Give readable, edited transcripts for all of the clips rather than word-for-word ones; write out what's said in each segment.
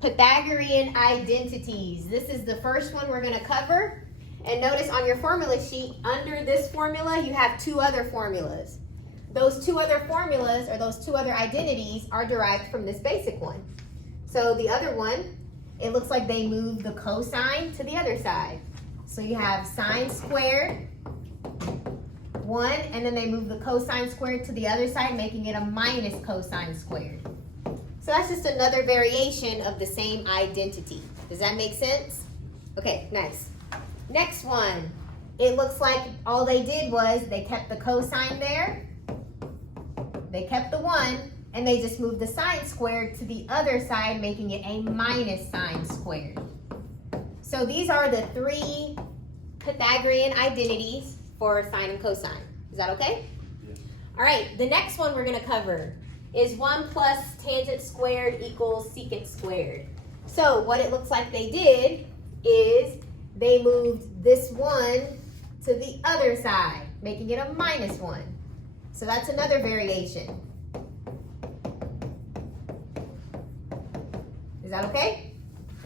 Pythagorean identities. This is the first one we're going to cover. And notice on your formula sheet, under this formula, you have two other formulas. Those two other formulas, or those two other identities, are derived from this basic one. So the other one, it looks like they moved the cosine to the other side. So you have sine squared, 1, and then they move the cosine squared to the other side, making it a minus cosine squared. So that's just another variation of the same identity. Does that make sense? Okay, nice. Next one, it looks like all they did was they kept the cosine there, they kept the 1, and they just moved the sine squared to the other side, making it a minus sine squared. So these are the three Pythagorean identities for sine and cosine. Is that okay? Yes. All right, the next one we're going to cover is 1 plus tangent squared equals secant squared. So what it looks like they did is they moved this 1 to the other side, making it a minus 1. So that's another variation. Is that okay?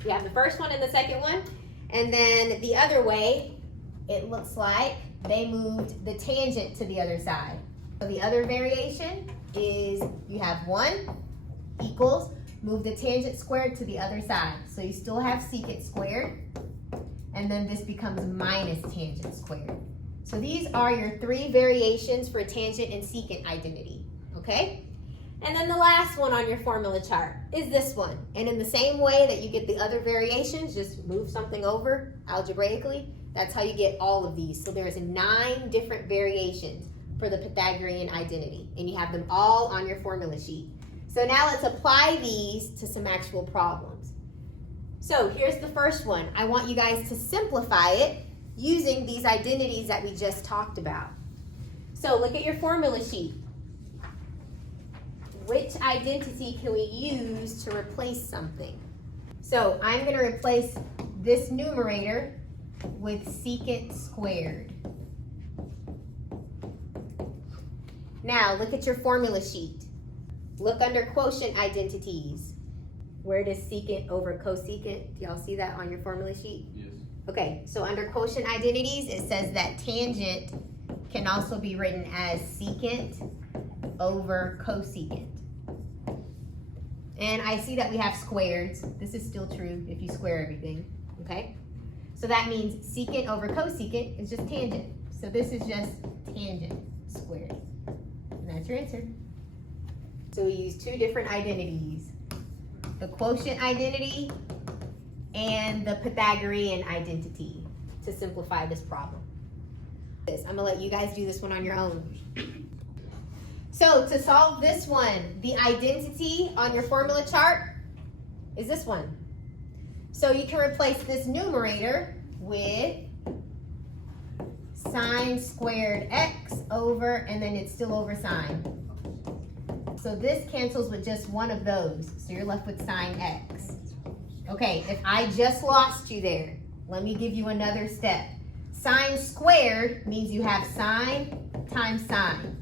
You have the first one and the second one. And then the other way, it looks like they moved the tangent to the other side. So the other variation is you have 1 equals, move the tangent squared to the other side. So you still have secant squared, and then this becomes minus tangent squared. So these are your three variations for tangent and secant identity, okay? And then the last one on your formula chart is this one. And in the same way that you get the other variations, just move something over algebraically, that's how you get all of these. So there's 9 different variations for the Pythagorean identity, and you have them all on your formula sheet. So now let's apply these to some actual problems. So here's the first one. I want you guys to simplify it using these identities that we just talked about. So look at your formula sheet. Which identity can we use to replace something? So I'm going to replace this numerator with secant squared. Now look at your formula sheet. Look under quotient identities. Where does secant over cosecant? Do y'all see that on your formula sheet? Yes. Okay, so under quotient identities, it says that tangent can also be written as secant over cosecant. And I see that we have squareds. This is still true if you square everything, okay? So that means secant over cosecant is just tangent. So this is just tangent squared. And that's your answer. So we use two different identities. The quotient identity and the Pythagorean identity to simplify this problem. I'm gonna let you guys do this one on your own. So to solve this one, the identity on your formula chart is this one. So you can replace this numerator with sine squared x over, and then it's still over sine. So this cancels with just one of those. So you're left with sine x. Okay, if I just lost you there, let me give you another step. Sine squared means you have sine times sine.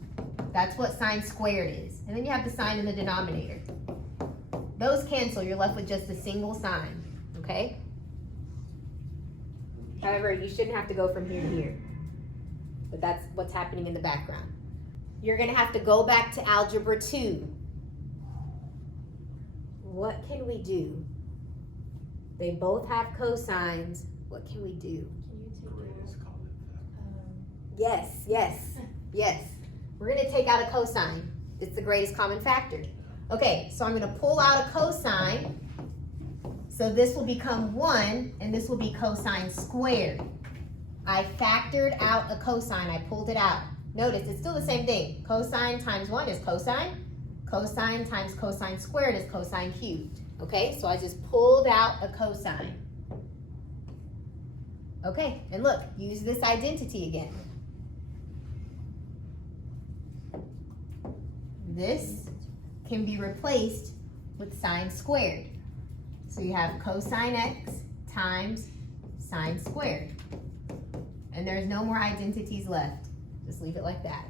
That's what sine squared is. And then you have the sine in the denominator. Those cancel, you're left with just a single sine, okay? However, you shouldn't have to go from here to here. But that's what's happening in the background. You're gonna have to go back to algebra 2. What can we do? They both have cosines. What can we do? Greatest common factor. Yes, yes, yes. We're gonna take out a cosine. It's the greatest common factor. Okay, so I'm gonna pull out a cosine. So this will become 1, and this will be cosine squared. I factored out a cosine, I pulled it out. Notice, it's still the same thing. Cosine times 1 is cosine. Cosine times cosine squared is cosine cubed. Okay, so I just pulled out a cosine. Okay, and look, use this identity again. This can be replaced with sine squared. So you have cosine x times sine squared. And there's no more identities left. Just leave it like that.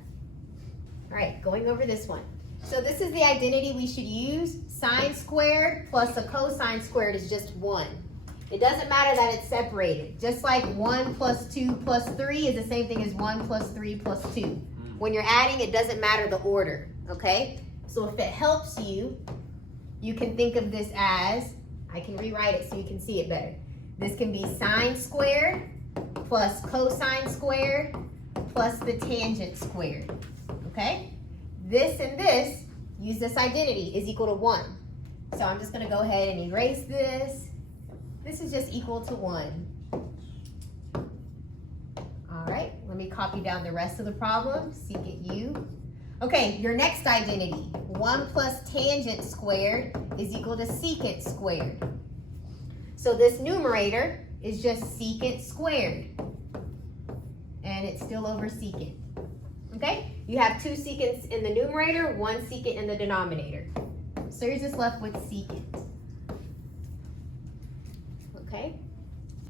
All right, going over this one. So this is the identity we should use. Sine squared plus a cosine squared is just 1. It doesn't matter that it's separated. Just like 1 plus 2 plus 3 is the same thing as 1 plus 3 plus 2. When you're adding, it doesn't matter the order, okay? So if it helps you, you can think of this as, I can rewrite it so you can see it better. This can be sine squared plus cosine squared plus the tangent squared, okay? This and this, use this identity, is equal to 1. So I'm just going to go ahead and erase this. This is just equal to 1. All right, let me copy down the rest of the problem, secant u. Okay, your next identity, 1 plus tangent squared is equal to secant squared. So this numerator is just secant squared. And it's still over secant. Okay? You have 2 secants in the numerator, 1 secant in the denominator. So you're just left with secant. Okay?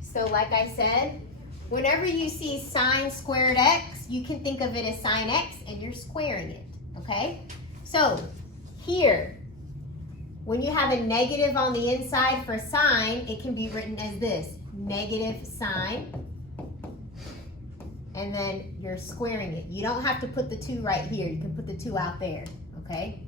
So like I said, whenever you see sine squared x, you can think of it as sine x and you're squaring it. Okay? So here, when you have a negative on the inside for sine, it can be written as this, negative sine. And then you're squaring it. You don't have to put the 2 right here. You can put the 2 out there, okay?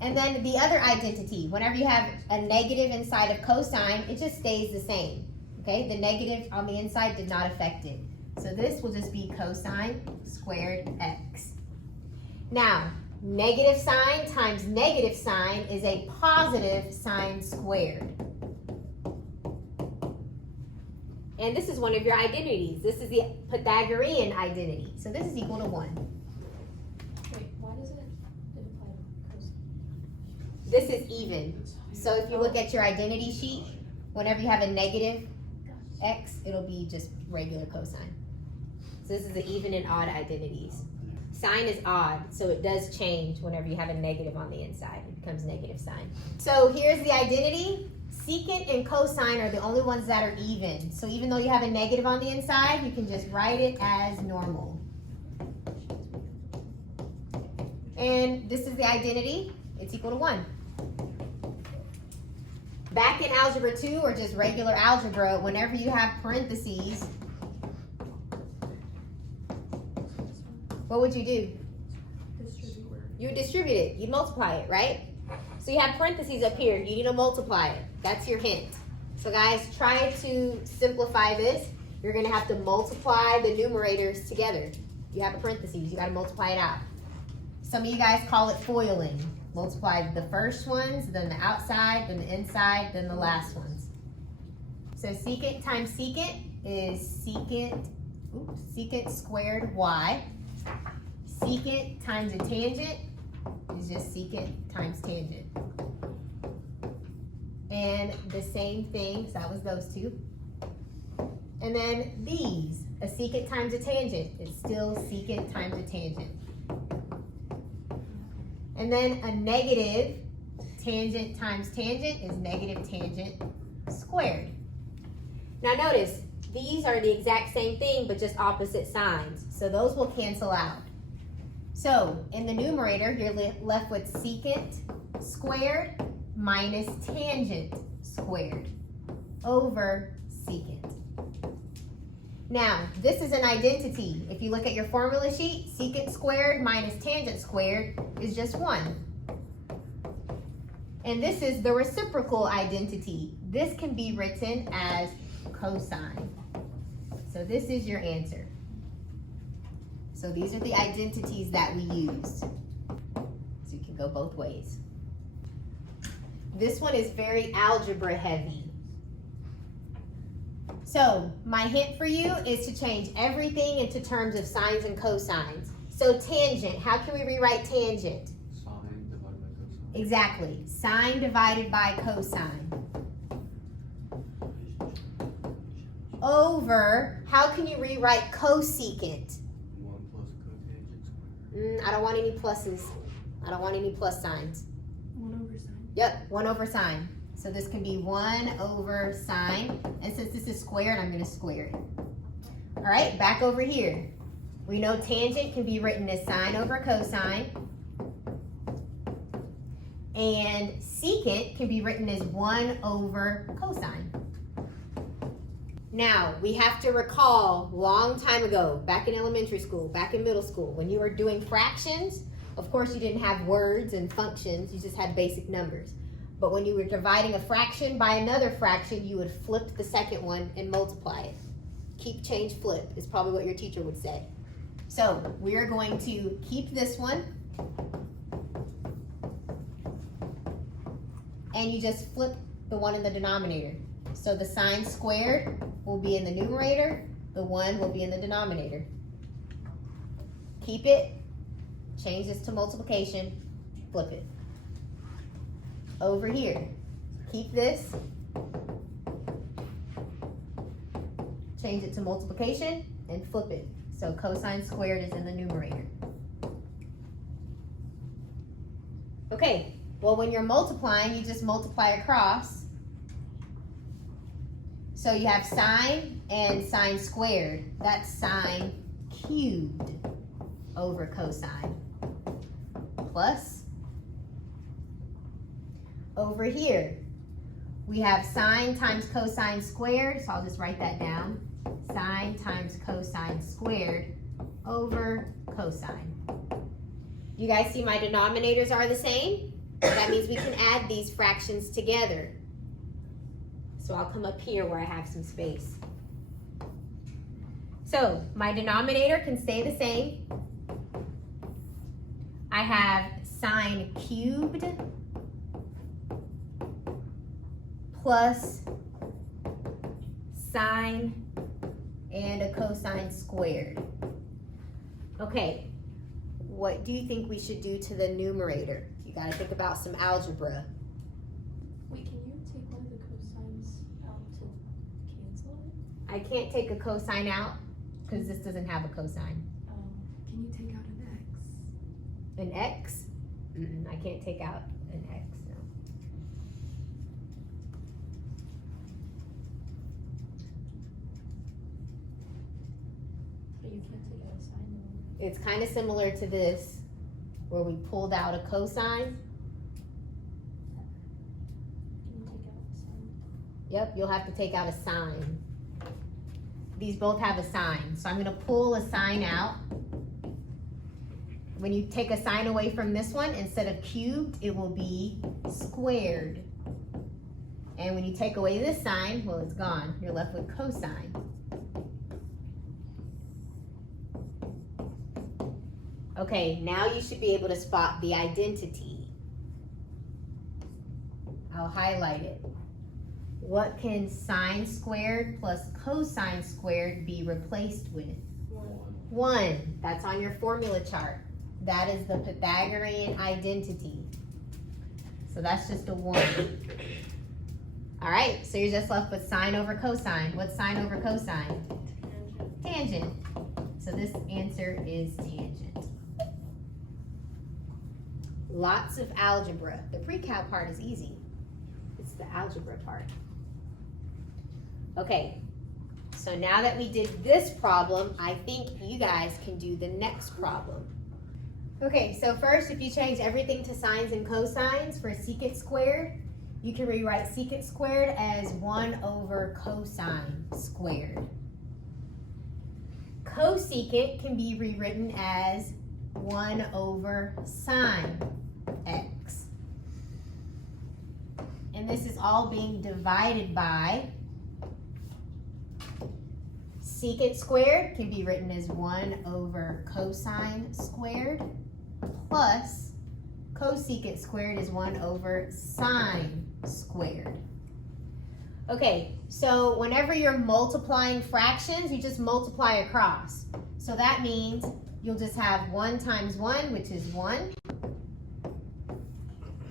And then the other identity, whenever you have a negative inside of cosine, it just stays the same, okay? The negative on the inside did not affect it. So this will just be cosine squared x. Now, negative sine times negative sine is a positive sine squared. And this is one of your identities. This is the Pythagorean identity. So this is equal to 1. Wait, why does it apply to cosine? This is even. So if you look at your identity sheet, whenever you have a negative x, it'll be just regular cosine. So this is the even and odd identities. Sine is odd, so it does change whenever you have a negative on the inside. It becomes negative sine. So here's the identity. Secant and cosine are the only ones that are even. So even though you have a negative on the inside, you can just write it as normal. And this is the identity. It's equal to 1. Back in algebra 2 or just regular algebra, whenever you have parentheses, what would you do? You would distribute it. You'd multiply it, right? So you have parentheses up here. You need to multiply it. That's your hint. So guys, try to simplify this. You're going to have to multiply the numerators together. You have a parentheses. You got to multiply it out. Some of you guys call it foiling. Multiply the first ones, then the outside, then the inside, then the last ones. So secant times secant is secant squared y. Secant times a tangent is just secant times tangent. And the same thing, so that was those two. And then these, a secant times a tangent is still secant times a tangent. And then a negative tangent times tangent is negative tangent squared. Now notice, these are the exact same thing, but just opposite signs. So those will cancel out. So in the numerator, you're left with secant squared minus tangent squared over secant. Now, this is an identity. If you look at your formula sheet, secant squared minus tangent squared is just 1. And this is the reciprocal identity. This can be written as cosine. So this is your answer. So these are the identities that we use. So you can go both ways. This one is very algebra heavy. So my hint for you is to change everything into terms of sines and cosines. So tangent, how can we rewrite tangent? Sine divided by cosine. Exactly, sine divided by cosine. Over, how can you rewrite cosecant? 1 plus cotangent squared. I don't want any pluses. I don't want any plus signs. 1 over sine. Yep, 1 over sine. So this can be 1 over sine. And since this is squared, I'm going to square it. All right, back over here. We know tangent can be written as sine over cosine. And secant can be written as 1 over cosine. Now, we have to recall long time ago, back in elementary school, back in middle school, when you were doing fractions, of course you didn't have words and functions, you just had basic numbers. But when you were dividing a fraction by another fraction, you would flip the second one and multiply it. Keep, change, flip is probably what your teacher would say. So we are going to keep this one. And you just flip the one in the denominator. So the sine squared will be in the numerator, the 1 will be in the denominator. Keep it, change this to multiplication, flip it. Over here, keep this, change it to multiplication, and flip it. So cosine squared is in the numerator. Okay, well when you're multiplying, you just multiply across. So you have sine and sine squared. That's sine cubed over cosine. Plus, over here, we have sine times cosine squared. So I'll just write that down. Sine times cosine squared over cosine. You guys see my denominators are the same? That means we can add these fractions together. So I'll come up here where I have some space. So my denominator can stay the same. I have sine cubed plus sine and a cosine squared. Okay, what do you think we should do to the numerator? You gotta think about some algebra. Wait, can you take one of the cosines out to cancel it? I can't take a cosine out because this doesn't have a cosine. Can you take out an x? An x? I can't take out an x, no. But you can't take out a sine though. It's kind of similar to this, where we pulled out a cosine. Can you take out a sine? Yep, you'll have to take out a sine. These both have a sine, so I'm going to pull a sine out. When you take a sine away from this one, instead of cubed, it will be squared. And when you take away this sign, well, it's gone. You're left with cosine. Okay, now you should be able to spot the identity. I'll highlight it. What can sine squared plus cosine squared be replaced with? 1. That's on your formula chart. That is the Pythagorean identity. So that's just a 1. All right, so you're just left with sine over cosine. What's sine over cosine? Tangent. So this answer is tangent. Lots of algebra. The pre-cal part is easy. It's the algebra part. Okay, so now that we did this problem, I think you guys can do the next problem. Okay, so first, if you change everything to sines and cosines for secant squared, you can rewrite secant squared as 1 over cosine squared. Cosecant can be rewritten as 1 over sine x. And this is all being divided by secant squared can be written as 1 over cosine squared plus cosecant squared is 1 over sine squared. Okay, so whenever you're multiplying fractions, you just multiply across. So that means you'll just have 1 times 1, which is 1.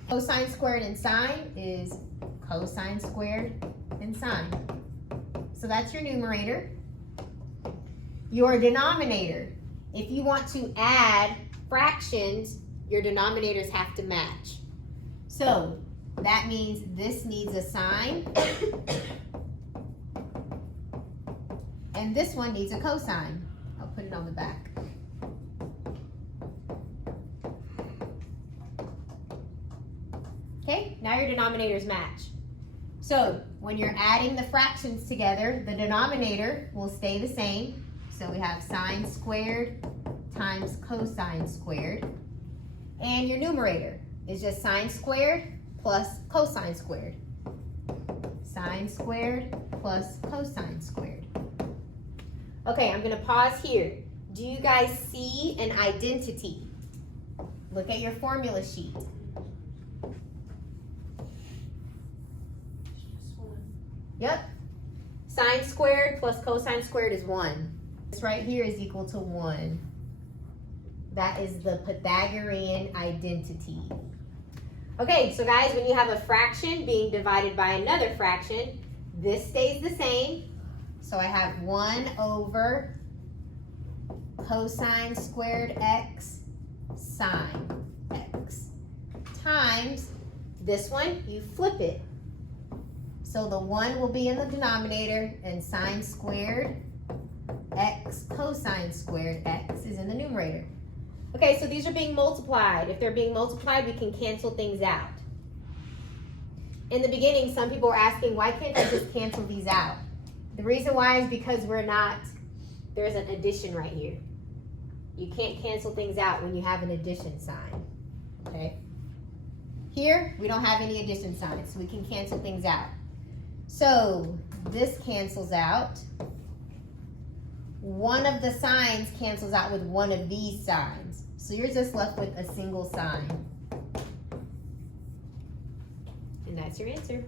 Cosine squared and sine is cosine squared and sine. So that's your numerator. Your denominator, if you want to add fractions, your denominators have to match. So that means this needs a sine and this one needs a cosine. I'll put it on the back. Now your denominators match. So when you're adding the fractions together, the denominator will stay the same. So we have sine squared times cosine squared. And your numerator is just sine squared plus cosine squared. Sine squared plus cosine squared. Okay, I'm gonna pause here. Do you guys see an identity? Look at your formula sheet. Yep. Sine squared plus cosine squared is 1. This right here is equal to 1. That is the Pythagorean identity. Okay, so guys, when you have a fraction being divided by another fraction, this stays the same. So I have 1 over cosine squared x sine x times this one, you flip it. So the 1 will be in the denominator and sine squared x cosine squared x is in the numerator. Okay, so these are being multiplied. If they're being multiplied, we can cancel things out. In the beginning, some people were asking, why can't I just cancel these out? The reason why is because there's an addition right here. You can't cancel things out when you have an addition sign, okay? Here, we don't have any addition signs, so we can cancel things out. So this cancels out. One of the signs cancels out with one of these signs. So you're just left with a single sign. And that's your answer.